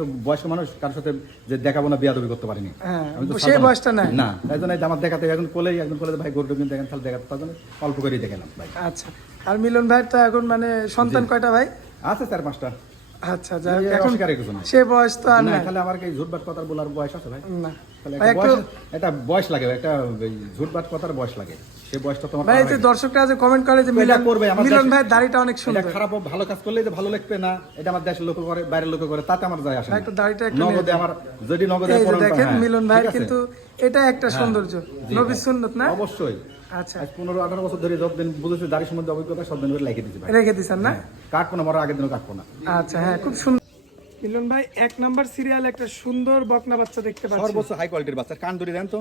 তো বয়স্ক মানুষ কার সাথে যে দেখাবো না বিয়াদবি করতে পারিনি। সেই বয়সটা নাই না, তাই জন্য আমার দেখাতে একজন কোলে ভাই গরুটা কিন্তু দেখেন তাহলে দেখাতে তার জন্য অল্প করেই দেখালাম ভাই। আচ্ছা, আর মিলন ভাই তো এখন মানে সন্তান কয়টা ভাই? আছে 4-5টা। আচ্ছা, যাই হোক, এখন সে বয়স তো আর না, নাই। তাহলে আমার কি ঝুটবাট কথার বলার বয়স আছে ভাই? না তাহলে ভাই, একটা বয়স লাগে, একটা ঝুটবাট কথার বয়স লাগে, সেই বয়সটা তোমার ভাই। এই যে দর্শকরা যে কমেন্ট করে যে মিলন ভাই দাড়িটা অনেক সুন্দর, এটা খারাপ ভালো কাজ করলে যে ভালো লাগবে না, এটা আমার দেশের লোক করে বাইরের লোক করে তাতে আমার যায় আসে না। একটু দাড়িটা একটু নগদে আমার যদি নগদে এই যে পড়ানো দেখেন হয়, মিলন ভাই ঠিক আছে? কিন্তু এটা একটা সৌন্দর্য, নবী সুন্নাত না? অবশ্যই। আচ্ছা, 15-18 বছর ধরে যতদিন বুঝেছি দাড়ি সম্বন্ধে অভিজ্ঞতা সব দিন করে লিখে দিচ্ছি ভাই। রেখে দিছেন না? কাটবো না, মরার আগের দিনও কাটবো না। আচ্ছা, হ্যাঁ, খুব সুন্দর। মিলন ভাই 1 নাম্বার সিরিয়াল একটা সুন্দর বকনা বাচ্চা দেখতে পাচ্ছি। সর্বোচ্চ হাই কোয়ালিটির বাচ্চা, কান ধরে দেন তো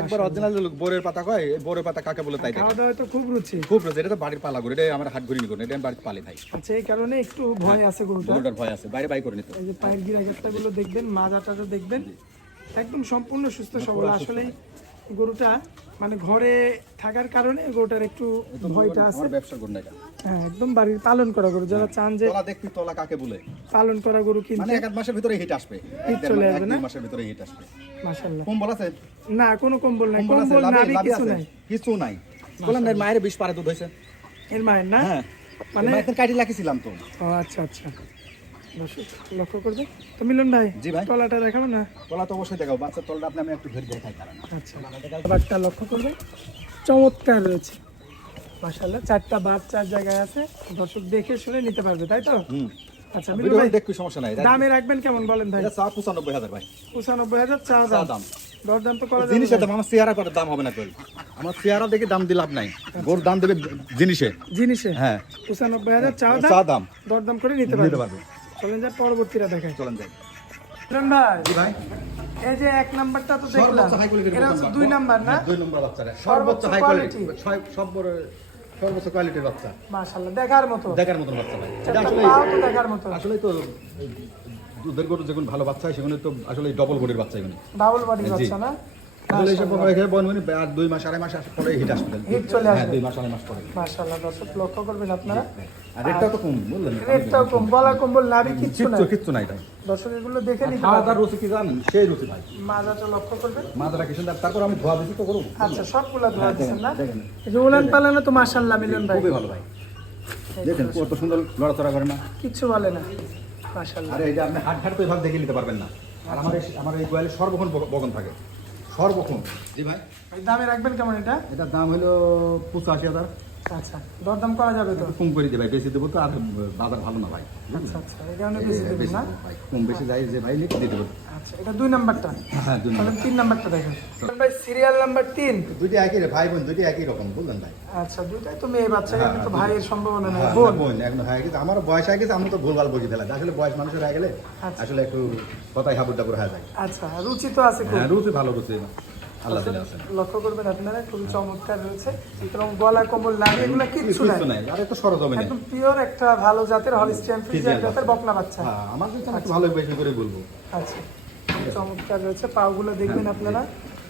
একবার অরিজিনাল বোরের পাতা কয়, এই বোরের পাতা কাকে বলে তাই খাওয়া দাওয়া তো খুব রুচি। খুব রোজ, এটা তো বাড়ির পালা করে, এটা আমার হাত ঘুরিনি করে, এটা আমি বাড়িতে পালি ভাই। আচ্ছা, এই কারণে একটু ভয় আছে গরুটা। গরুটার ভয় আছে, বাইরে বাই করে নিতে। এই যে পায়ের গিরাগাটটা গুলো দেখবেন, মাজাটা দেখবেন, একদম সম্পূর্ণ সুস্থ সবল। আসলে গরুটা মানে ঘরে থাকার কারণে গরুটার একটু ভয়টা আছে। আমার ব্যবসা গরু না এটা। হ্যাঁ, একদম বাড়ির পালন করা গরু, যারা চান যে তোলা দেখবি, তোলা কাকে বলে পালন করা গরু মানে কিনতে 1 মাসের ভিতরে হিট আসবে, হিট চলে আসবে না? 1-2 মাসের ভিতরে হিট আসবে। মাশাআল্লাহ। কম্বল আছে? না, কোনো কম্বল নাই, কম্বল আছে, কম্বল লাভি নাভি কিছু আছে? নাই, কিছু নাই। বললাম না মায়ের 20 পারে দুধ হইছে। এর মায়ের না? হ্যাঁ, মানে মানে এখন কাটি লাগিয়েছিলাম তো। ও আচ্ছা আচ্ছা, দর্শক লক্ষ্য করবে তো। মিলন ভাই, জি ভাই। তলাটা দেখাবো না? তোলা তো অবশ্যই দেখাবো, বাচ্চার তলটা আপনি আমি একটু ধরে দেখাই কারণ। আচ্ছা, বাটটা লক্ষ্য করবে, চমৎকার রয়েছে মাশাআল্লাহ। 4টা বাট 4 জায়গায় আছে, দর্শক দেখে শুনে নিতে পারবে, তাই তো? আচ্ছা মিলন ভাই, দেখবি সমস্যা নাই। দামে রাখবেন কেমন বলেন ভাই? এটা 95,000 ভাই। 95,000 চা দাম। দরদাম তো করা যাবে? জিনিসের দাম, আমার চেহারা করে দাম হবে না কই। আমার চেহারা দেখে দাম দিয়ে লাভ নাই, গরুর দাম দেবে জিনিসে। হ্যাঁ, 95,000 চা দাম, দরদাম করে নিতে পারবে। চলেন যাই পরবর্তীটা দেখাই। চলেন যাই। মিলন ভাই, জি ভাই, এই যে 1 নাম্বারটা তো দেখলাম, হাই কোয়ালিটির এটা হচ্ছে 2 নাম্বার না? 2 নম্বর বাচ্চাটা সর্বোচ্চ হাই কোয়ালিটি, সর্বোচ্চ কোয়ালিটির বাচ্চা। মাশাআল্লাহ, দেখার মতো বাচ্চা ভাই। এটা পাও তো দেখার মতো। আসলে তো দুধের গরু যেগুলো ভালো বাচ্চা হয় সেগুলো তো আসলে ডবল বডির বাচ্চা এগুলো। ডাবল বডি বাচ্চা না? আসলে এসব এখানে বন মানে আর 2 মাস 2.5 মাস পরে হিট আসবে। হিট চলে আসবে। 2 মাস 2.5 মাস পরে। মাশাআল্লাহ, দর্শক লক্ষ্য করবেন আপনারা। আর রেটটা তো কম বললেন। রেটটাও কম, গলা কম্বল নাভি কিচ্ছু নাই। কিচ্ছু নাই ভাই। দর্শক এগুলো দেখে নিতে খাওয়া পারবেন। দাওয়ার রুচি কি জানেন? সেই রুচি ভাই। মাজাটা লক্ষ্য করবেন। মাদারা কি সুন্দর, তারপর আমি ধোয়া দিছি তো করব। আচ্ছা, সবগুলা ধোয়া দিচ্ছেন না? দেখেন। এই যে উলান পালানো তো মাশাআল্লাহ মিলন ভাই, খুবই ভালো ভাই। দেখেন কত সুন্দর লড়াচড়া করে না। কিচ্ছু বলে না মাশাআল্লাহ। আরে এই যে আপনি হাট তো এভাবে দেখে নিতে পারবেন না। আর আমার এই গোয়ালে সর্বক্ষণ বগন থাকে, সর্বক্ষণ। জি ভাই, ভাই দামে রাখবেন কেমন এটা? এটার দাম হলো 85,000। আচ্ছা, দরদাম করা যাবে তো? কম করে দিই ভাই, বেশি দেবো তো আর বাজার ভালো না ভাই। আচ্ছা আচ্ছা, এই কারণে বেশি দেবেন না? ভাই কম বেশি যাই যে ভাই লিখে দিয়ে দেবো। আচ্ছা, এটা 2 নাম্বারটা। হ্যাঁ, 2 তাহলে 3 নাম্বারটা দেখেন। ভাই সিরিয়াল নাম্বার 3। দুইটা একই রে ভাই বোন, দুইটা একই রকম বললেন ভাই। আচ্ছা, দুইটাই তো মেয়ে বাচ্চা, হ্যাঁ, কিন্তু ভাইয়ের সম্ভাবনা নেই। হ্যাঁ, বোন? বোন এখন হয়ে গেছে, আমার বয়স হয়ে গেছে, আমি তো ভুলভাল বুঝি ফেলা। আসলে বয়স মানুষের হয়ে গেলে আসলে একটু কথাই হাবুর ডাবুর হয়ে যায়। আচ্ছা, রুচি তো আছে খুব। হ্যাঁ, রুচি ভালো রুচি আল্লাহ দিলে আছে। লক্ষ্য করবেন আপনারা, খুবই চমৎকার রয়েছে এবং গলা কম্বল লাগে এগুলো কিচ্ছু নাই, কিছু নাই, আর একটু সরজমিনে একদম পিওর একটা ভালো জাতের হলিস্টিয়ান ফ্রিজিয়ান জাতের বকনা বাচ্চা। হ্যাঁ, আমার কাছে একটু ভালো বেশি করে বলবো। আচ্ছা, খুবই চমৎকার রয়েছে। পাগুলো দেখবেন আপনারা,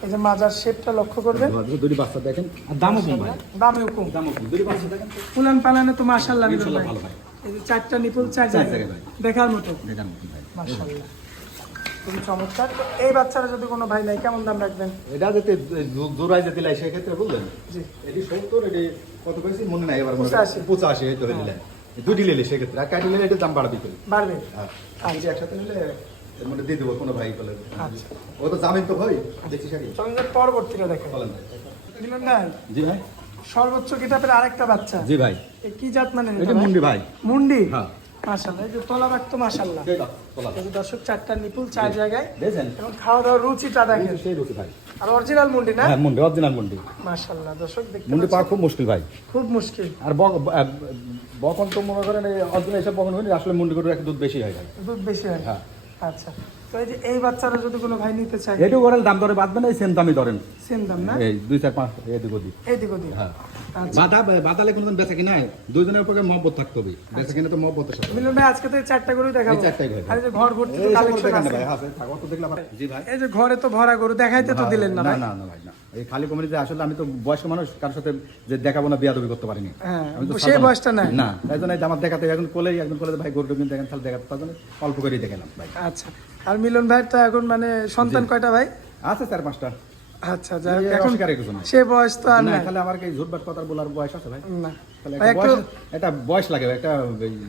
এই যে মাজার শেপটা লক্ষ্য করবেন। দুটি বাচ্চা দেখেন, আর দামও কম ভাই, দামেও কম। দামও কম। দুটি বাচ্চা দেখেন, উলান পালানো তো মাশাআল্লাহ মিলন ইনশাআল্লাহ ভাই। ভালো ভাই। এই যে 4টা নিপুল 4 জায়গায় ভাই। দেখার মতো দেখার মতো ভাই। মাশাআল্লাহ, খুবই চমৎকার। তো এই বাচ্চারা যদি কোনো ভাই নাই, কেমন দাম রাখবেন? এটা যেতে জোড়ায় যেতে লাই সেক্ষেত্রে বললেন জি, এটি 70, এটি কত পেয়েছি মনে নাই, এবার 85 এই তো হয়ে দিলেন। দুটি নিলে সেক্ষেত্রে, আর কাটি নিলে এটার দাম বাড়বে তো। বাড়বে। হ্যাঁ, আর যদি একসাথে নিলে এর মধ্যে দিয়ে দেবো কোনো ভাই বলে। আচ্ছা, ও তো জামিন তো ভাই, দেখছি সারি চলুন যে পরবর্তীটা দেখেন। বলেন ভাই। মিলন ভাই, জি ভাই। সর্বোচ্চ কিতাবের আরেকটা বাচ্চা। জি ভাই, এ কি জাত মানে? এটা মুন্ডি ভাই। মুন্ডি? হ্যাঁ, মাশাআল্লাহ, এই যে তলাবাট তো মাশাআল্লাহ। এই যে দর্শক 4টা নিপুল 4 জায়গায় দেখেন এবং খাওয়া দাওয়ার রুচিটা দেখেন। সেই রুচি ভাই। আর অরিজিনাল মুন্ডি না? হ্যাঁ, মুন্ডি, অরিজিনাল মুন্ডি। মাশাআল্লাহ, দর্শক দেখতে মুন্ডি পাচ্ছেন, পাওয়া খুব মুশকিল ভাই, খুব মুশকিল। আর বকন তো মনে করেন অরিজিনাল এসব বকন হয়নি, আসলে মুন্ডি গরুর একটু দুধ বেশি হয় ভাই। দুধ বেশি হয়। হ্যাঁ, আচ্ছা, তো এই যে এই বাচ্চারা যদি কোনো ভাই নিতে চায়, এটু করেন দাম ধরে বাঁধবেন, এই সেম দামই ধরেন, সেম দাম না? এই 2, 4, 5 এদিক ওদিক। এইদিক ওদিক। হ্যাঁ, বাতালে কোনোদিন বেচা কিনা দুইজনের উপরে মহব্বত থাকতে হবে, বেচা কিনা তো মহব্বতের সাথে। মিলন ভাই আজকে তো এই 4টা গরু দেখাবো, এই 4টাই গরু। আর এই যে ঘর ভর্তি তো কালেকশন আছে। ভাই আছে থাকো তো দেখলাম। জি ভাই, এই যে ঘরে তো ভরা গরু দেখাইতে তো দিলেন না না ভাই। না না ভাই না, এই খালি কমিউনিটি আসলে আমি তো বয়স্ক মানুষ, কার সাথে যে দেখাবো না বিয়াদবি করতে পারিনি। হ্যাঁ, আমি তো সেই সাধারণ- বয়সটা নাই। না, তাই জন্য আমার দেখাতে একজন কোলে ভাই গরুটা কিন্তু দেখেন, তাহলে দেখাতে তার জন্য অল্প করেই দেখালাম ভাই। আচ্ছা, আর মিলন ভাই তো এখন মানে সন্তান কয়টা ভাই? আছে 4-5টা। আচ্ছা, যাই হোক, এই এখন অস্বীকারের কিছু নাই। সে বয়স তো আর না, নাই তাহলে আমার কি ঝুটবাট কথার বলার বয়স আছে ভাই? না তাহলে ভাই, একটা একটু একটা বয়স লাগে, একটা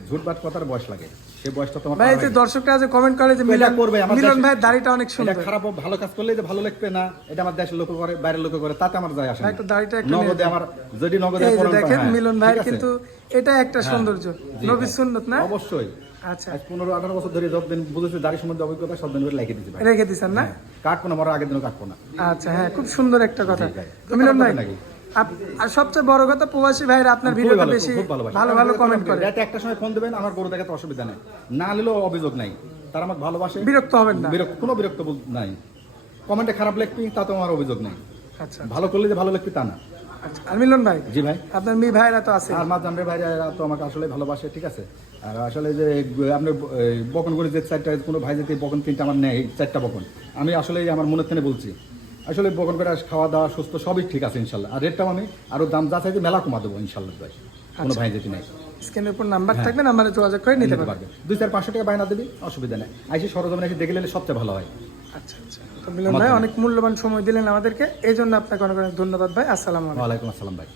ঝুটবাট কথার বয়স লাগে, সেই বয়সটা তোমার ভাই, পার এই যে হয়ে দর্শকরা যে কমেন্ট করে যে এটা মিলন করবে, আমার মিলন দেশে- ভাই দাড়িটা অনেক এটা সুন্দর। খারাপ ভালো কাজ করলে যে ভালো লাগবে না, এটা আমার দেশের লোক করে, বাইরের লোক করে, তাতে আমার যায় আসে ভাই, না। একটু দাড়িটা একটু নগদে নিয়ে আমার যদি নগদে এই যে পড়ান পায়, দেখেন হ্যাঁ, মিলন ভাই ঠিক আছে? কিন্তু এটা একটা সৌন্দর্য, জি নবী ভাই। সুন্নত না? অবশ্যই। আচ্ছা, আজ 15-18 বছর ধরে যতদিন বুঝেছি দাড়ি সম্বন্ধে অভিজ্ঞতা, সব দিন করে লাগিয়ে দিচ্ছি ভাই। রেখে দিছেন না? কাটবো না, মরার আগের দিনও কাটবো না। আচ্ছা, হ্যাঁ, খুব সুন্দর একটা কথা। জি ভাই। তো মিলন ভাই, নাকি? আর সবচেয়ে বড় কথা প্রবাসী ভাইরা আপনার খুবই ভিডিওটা ভালো, বেশি খুব ভালোবাসে। ভালো ভালো কমেন্ট করে, রাতে একটা সময় ফোন দেবেন, আমার গরু দেখাতে অসুবিধা নেই, না নিলেও অভিযোগ নাই, তারা আমাকে ভালোবাসে, বিরক্ত হবেন না। কোনো বিরক্ত নাই। কমেন্টে খারাপ লিখবি তাতেও আমার অভিযোগ নাই, আচ্ছা ভালো করলে যে ভালো লিখবি তা না। আচ্ছা, আর মিলন ভাই জি ভাই। আপনার মেয়ে ভাইরা তো আছে, আর মা জানবে ভাইরা তো আমাকে আসলে ভালোবাসে, ঠিক আছে। আর আসলে যে আপনি বকন করে যে 4টা, কোনো ভাই যদি বকন 3টা আমার নেয়, 4টা বকন, আমি আসলে আমার মনের থেকে বলছি, আসলে বকন করে খাওয়া দাওয়া সুস্থ সবই ঠিক আছে ইনশাল্লাহ। আর রেটটাও আমি আরো দাম যা চাইতে মেলা কমা দেবো ইনশাল্লাহ ভাই, কোনো ভাই যদি নেই। স্ক্রিনের উপর নাম্বার থাকবে, নাম্বারে যোগাযোগ করে নিতে নিতে পারবেন। পারবে, 2-4-500 টাকা বায়না দেবি, অসুবিধা নেই। আইসি সরজমিনে এসে দেখে নিলে সবচেয়ে ভালো হয়। আচ্ছা আচ্ছা, তো মিলন ভাই অনেক মূল্যবান সময় দিলেন আমাদেরকে, এই জন্য আপনাকে অনেক অনেক ধন্যবাদ ভাই। আসসালামু আলাইকুম। ওয়ালাইকুম আসসালাম ভাই।